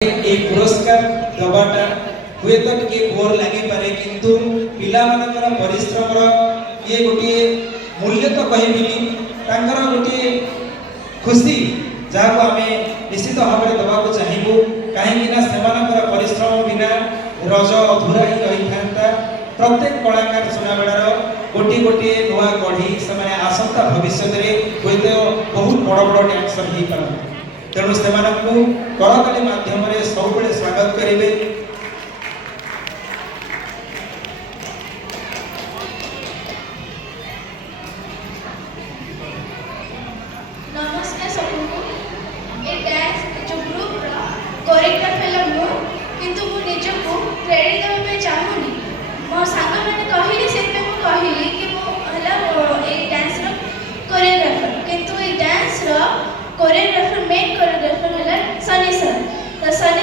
एक पुरस्कार दबाटा हुए तो टिके बोर लगे पारे किंतु पिला मानकर परिश्रम ये गोटे मूल्य तो कहबिनी तांकर गोटे खुशी जहाँ को आम निश्चित भाव में दबा चाहबू कहीं परिश्रम बिना रज अधूरा ही रही था। प्रत्येक कलाकार सुनाबेड़ार गोटे गोटे नुआ गढ़ी से आसंता भविष्य में हुए तो बहुत बड़ बड़ डांसर हो पार तेणु से कलाकारी माध्यम सब स्वागत करेंगे। नमस्कार सबको ए डांस जो ग्रुप रा कोरियोग्राफर मु किंतु मु निज को क्रेडिट देबा पे चाहूनी मो सांग माने कहिली से पे मु कहिली कि मु हला ए डांस रा कोरियोग्राफर किंतु ए डांस रा कोरियोग्राफर मेन कोरियोग्राफर हला सनी सर तो सनी